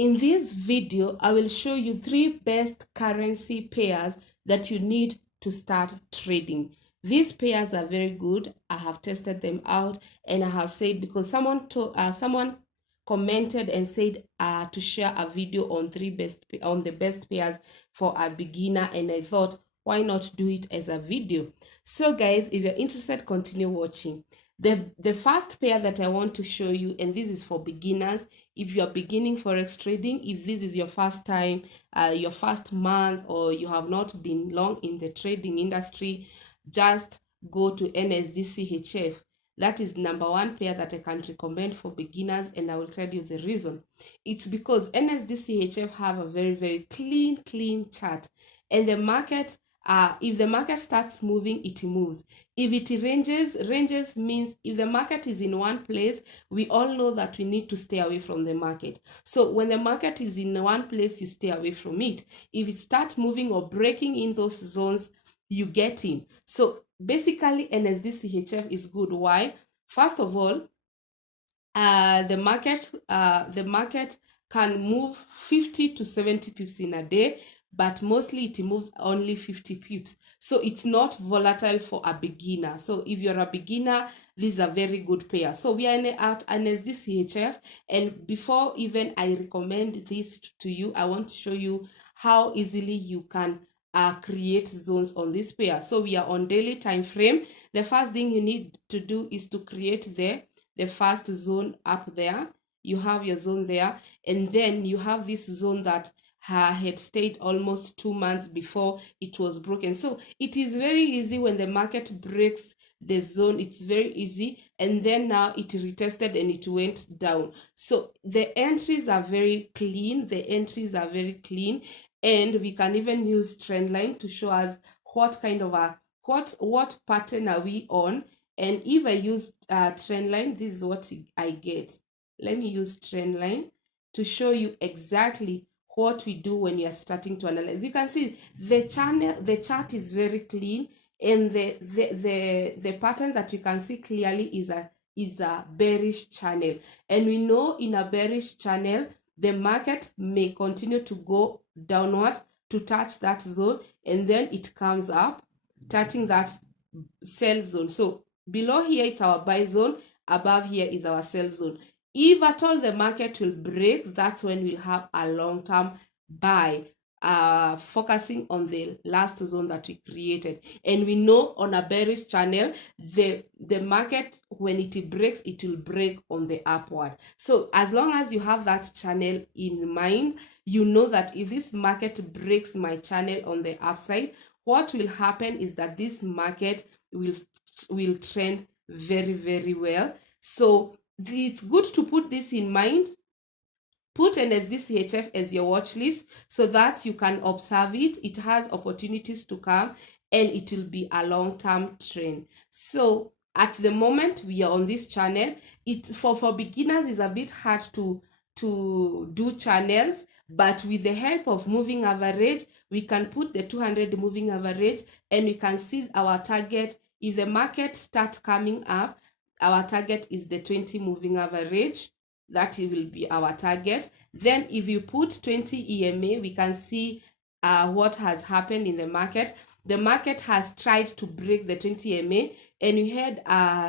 In this video, I will show you 3 best currency pairs that you need to start trading. These pairs are very good. I have tested them out and I have said, because someone commented and said to share a video on the best pairs for a beginner, and I thought, why not do it as a video? So guys, if you're interested, continue watching. The first pair that I want to show you, and this is for beginners. If you are beginning forex trading, if this is your first time, your first month, or you have not been long in the trading industry, just go to NSDCHF. That is #1 pair that I can recommend for beginners, and I will tell you the reason. It's because NSDCHF have a very clean chart, and the market, if the market starts moving, it moves. If it ranges means if the market is in one place, we all know that we need to stay away from the market. So when the market is in one place, you stay away from it. If it starts moving or breaking in those zones, you get in. So basically, NSDCHF is good. Why? First of all, the market can move 50 to 70 pips in a day, but mostly it moves only 50 pips. So it's not volatile for a beginner. So if you're a beginner, this is a very good pair. So we are at NSDCHF, and before even I recommend this to you, I want to show you how easily you can create zones on this pair. So we are on daily time frame. The first thing you need to do is to create the first zone up there. You have your zone there, and then you have this zone that had stayed almost 2 months before it was broken. So it is very easy when the market breaks the zone. It's very easy, and then now it retested and it went down. So the entries are very clean. And we can even use trend line to show us what kind of what pattern are we on. And if I use trend line, this is what I get. Let me use trend line to show you exactly what we do when you are starting to analyze. You can see the chart is very clean, and the pattern that we can see clearly is a bearish channel. And we know in a bearish channel, the market may continue to go downward to touch that zone, and then it comes up, touching that sell zone. So below here, it's our buy zone. Above here is our sell zone. If at all the market will break, that's when we'll have a long-term buy, focusing on the last zone that we created. And we know on a bearish channel, the market, when it breaks, it will break on the upward. So as long as you have that channel in mind, you know that if this market breaks my channel on the upside, what will happen is that this market will trend very well. So it's good to put this in mind. Put NSDCHF as your watch list so that you can observe it. It has opportunities to come, and it will be a long-term trend. So at the moment we are on this channel, it for beginners is a bit hard to do channels, but with the help of moving average, we can put the 200 moving average, and we can see our target. If the market starts coming up, our target is the 20 moving average. That will be our target. Then if you put 20 EMA, we can see what has happened in the market. The market has tried to break the 20 EMA, and we had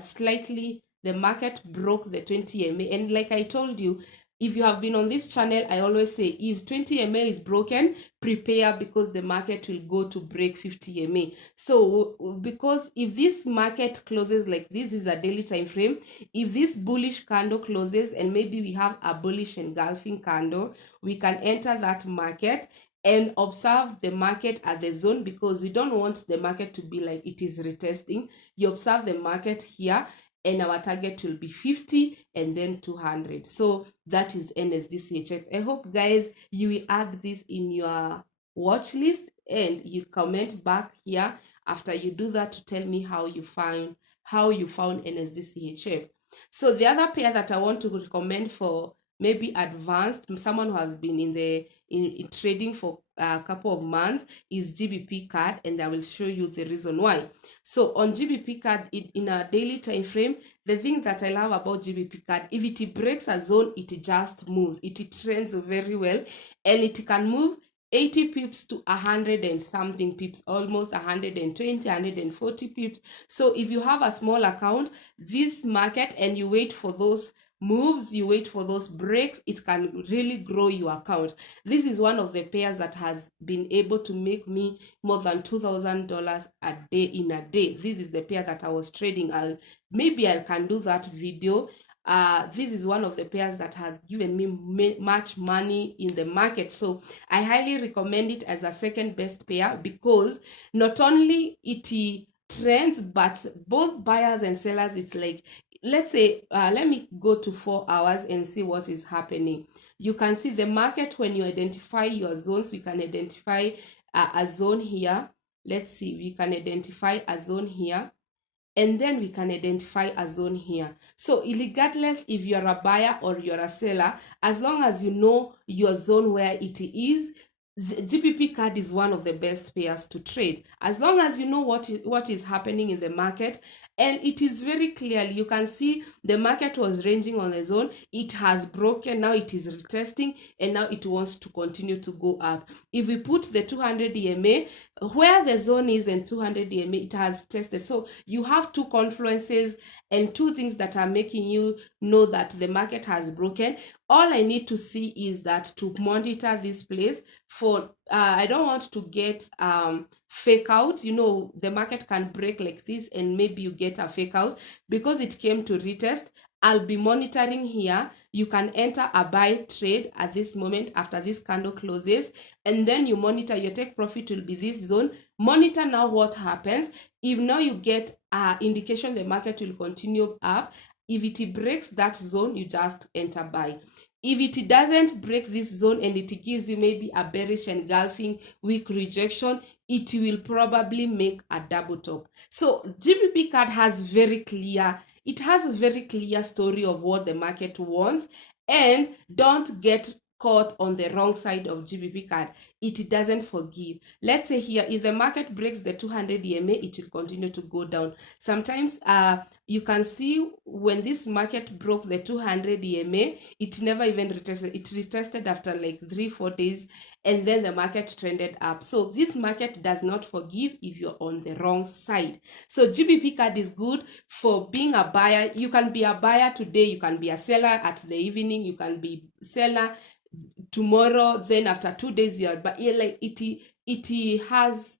slightly, the market broke the 20 EMA. And like I told you, if you have been on this channel, I always say, if 20 EMA is broken, prepare, because the market will go to break 50 EMA. So because if this market closes like this is a daily time frame, if this bullish candle closes and maybe we have a bullish engulfing candle, we can enter that market and observe the market at the zone, because we don't want the market to be like it is retesting. You observe the market here, and our target will be 50 and then 200. So that is NSDCHF. I hope, guys, you will add this in your watch list, and you comment back here after you do that to tell me how you found NSDCHF. So the other pair that I want to recommend for maybe advanced, someone who has been in trading for couple of months is GBP card, and I will show you the reason why. So on GBP card, in a daily time frame, the thing that I love about GBP card, if it breaks a zone, it just moves. It trends very well, and it can move 80 pips to 100 and something pips, almost 120, 140 pips. So if you have a small account, this market, and you wait for those moves, you wait for those breaks, it can really grow your account. This is one of the pairs that has been able to make me more than $2,000 a day in a day. This is the pair that I was trading. Maybe I can do that video. This is one of the pairs that has given me much money in the market. So I highly recommend it as a second best pair, because not only it trends, but both buyers and sellers, it's like, let's say, let me go to 4 hours and see what is happening. You can see the market. When you identify your zones, we can identify a zone here. Let's see, we can identify a zone here, and then we can identify a zone here. So regardless if you're a buyer or you're a seller, as long as you know your zone where it is, the GBP card is one of the best pairs to trade, as long as you know what is happening in the market. And it is very clearly, you can see the market was ranging on a zone, it has broken, now it is retesting, and now it wants to continue to go up. If we put the 200 EMA where the zone is and 200 EMA, it has tested. So you have two confluences and two things that are making you know that the market has broken. All I need to see is that to monitor this place for I don't want to get fake out. You know, the market can break like this and maybe you get a fake out because it came to retest. I'll be monitoring here. You can enter a buy trade at this moment after this candle closes, and then you monitor. Your take profit will be this zone. Monitor now what happens. If now you get indication the market will continue up, if it breaks that zone, you just enter buy. If it doesn't break this zone and it gives you maybe a bearish engulfing weak rejection, it will probably make a double top. So GBP card has very clear, it has a very clear story of what the market wants, and don't get caught on the wrong side of GBP card. It doesn't forgive. Let's say here, if the market breaks the 200 EMA, it will continue to go down. Sometimes you can see when this market broke the 200 EMA, it never even retested. It retested after like 3-4 days, and then the market trended up. So this market does not forgive if you're on the wrong side. So GBP card is good for being a buyer. You can be a buyer today, you can be a seller at the evening, you can be seller tomorrow, then after 2 days you are, but yeah, like it has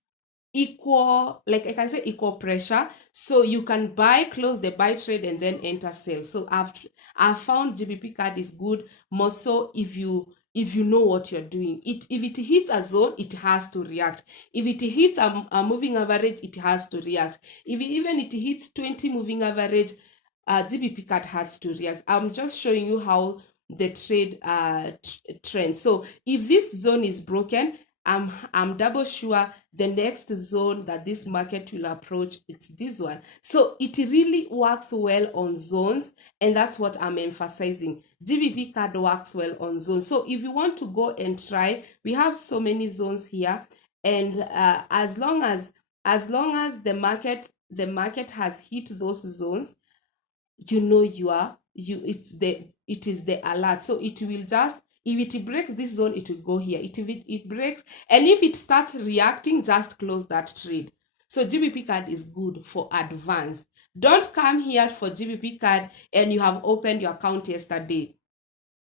equal, like I can say equal pressure. So you can buy, close the buy trade, and then enter sell. So I've found GBP card is good more so if you know what you're doing. If it hits a zone, it has to react. If it hits a moving average, it has to react. Even it hits 20 moving average, GBP card has to react. I'm just showing you how the trade trend. So if this zone is broken, I'm double sure the next zone that this market will approach, it's this one. So it really works well on zones, and that's what I'm emphasizing. GBP card works well on zones. So if you want to go and try, we have so many zones here, and as long as the market has hit those zones, you know it is the alert. So it will just, if it breaks this zone, it will go here. It breaks, and if it starts reacting, just close that trade. So GBP card is good for advance. Don't come here for GBP card and you have opened your account yesterday.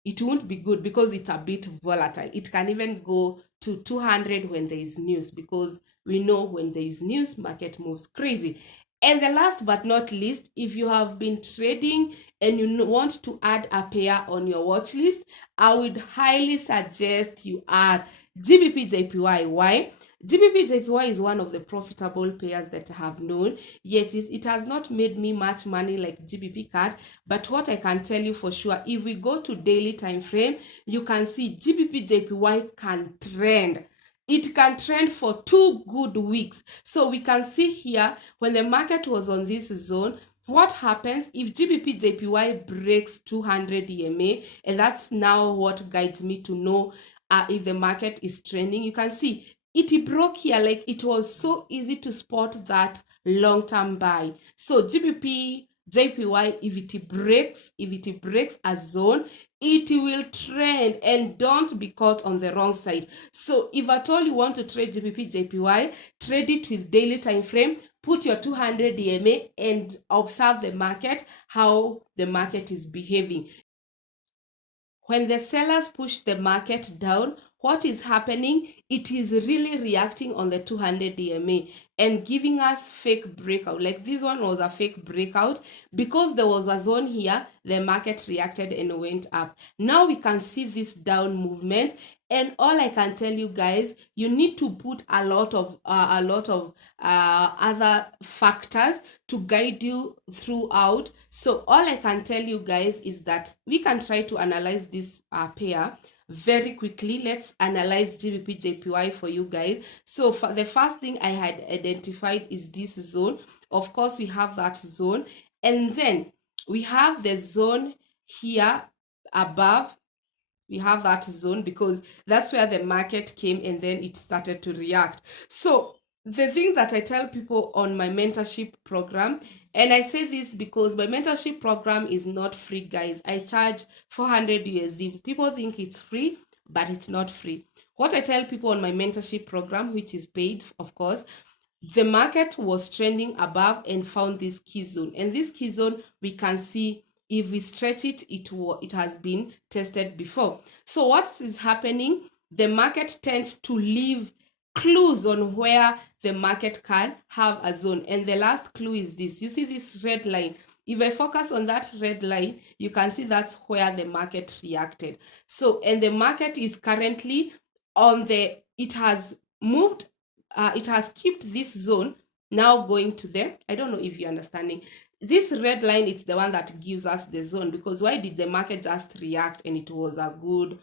It won't be good because it's a bit volatile. It can even go to 200 when there is news, because we know when there is news, market moves crazy. And the last but not least, if you have been trading and you want to add a pair on your watch list, I would highly suggest you add GBP JPY. Why? GBP JPY is one of the profitable pairs that I have known. Yes, it has not made me much money like GBP card, but what I can tell you for sure, if we go to daily time frame, you can see GBP JPY can trend. It can trend for 2 good weeks. So we can see here, when the market was on this zone, what happens if GBP JPY breaks 200 EMA, and that's now what guides me to know if the market is trending. You can see it broke here. Like, it was so easy to spot that long-term buy. So GBP JPY, if it breaks a zone, it will trend, and don't be caught on the wrong side. So if at all you want to trade GBP JPY, trade it with daily time frame. Put your 200 DMA and observe the market, how the market is behaving. When the sellers push the market down, what is happening? It is really reacting on the 200 DMA and giving us fake breakout. Like, this one was a fake breakout. Because there was a zone here, the market reacted and went up. Now we can see this down movement, and all I can tell you guys, you need to put a lot of other factors to guide you throughout. So all I can tell you guys is that we can try to analyze this pair very quickly. Let's analyze GBP JPY for you guys. So for the first thing I had identified is this zone. Of course, we have that zone, and then we have the zone here above. We have that zone because that's where the market came, and then it started to react. So the thing that I tell people on my mentorship program, and I say this because my mentorship program is not free, guys. I charge 400 USD. People think it's free, but it's not free. What I tell people on my mentorship program, which is paid, of course, the market was trending above and found this key zone. And this key zone, we can see, if we stretch it, it has been tested before. So what is happening? The market tends to leave clues on where the market can have a zone. And the last clue is this. You see this red line? If I focus on that red line, you can see that's where the market reacted. So, and the market is currently on it has moved, it has kept this zone, now going to the, I don't know if you're understanding. This red line, it's the one that gives us the zone, because why did the market just react and it was a good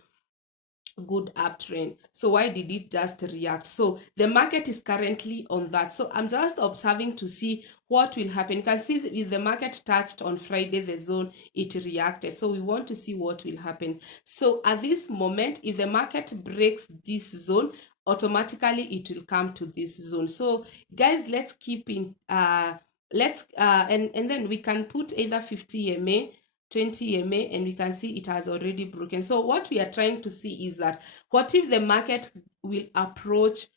uptrend? So why did it just react? So the market is currently on that. So I'm just observing to see what will happen. You can see if the market touched on Friday the zone, it reacted. So we want to see what will happen. So at this moment, if the market breaks this zone, automatically it will come to this zone. So guys, let's keep in and then we can put either 50 EMA, 20 EMA, and we can see it has already broken. So what we are trying to see is that, what if the market will approach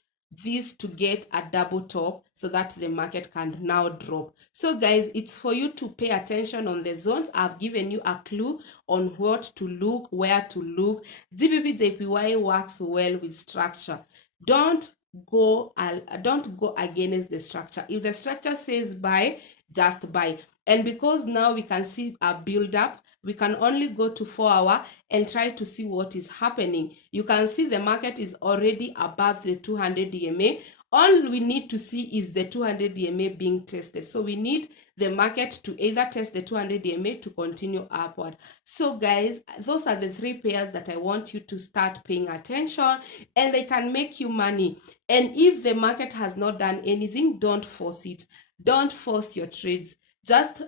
this to get a double top, so that the market can now drop? So guys, it's for you to pay attention on the zones. I've given you a clue on what to look, where to look. GBP JPY works well with structure. Don't go against the structure. If the structure says buy, just buy. And because now we can see a build up, we can only go to 4 hour and try to see what is happening. You can see the market is already above the 200 EMA. All we need to see is the 200 EMA being tested. So we need the market to either test the 200 EMA to continue upward. So guys, those are the 3 pairs that I want you to start paying attention, and they can make you money. And if the market has not done anything, don't force it. Don't force your trades. Just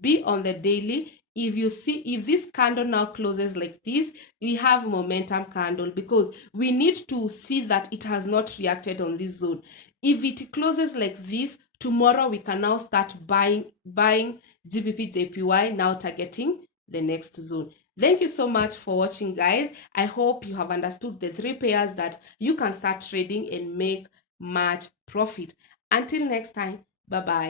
be on the daily. If you see, if this candle now closes like this, we have momentum candle, because we need to see that it has not reacted on this zone. If it closes like this, tomorrow we can now start buying GBP JPY, now targeting the next zone. Thank you so much for watching, guys. I hope you have understood the 3 pairs that you can start trading and make much profit. Until next time, bye bye.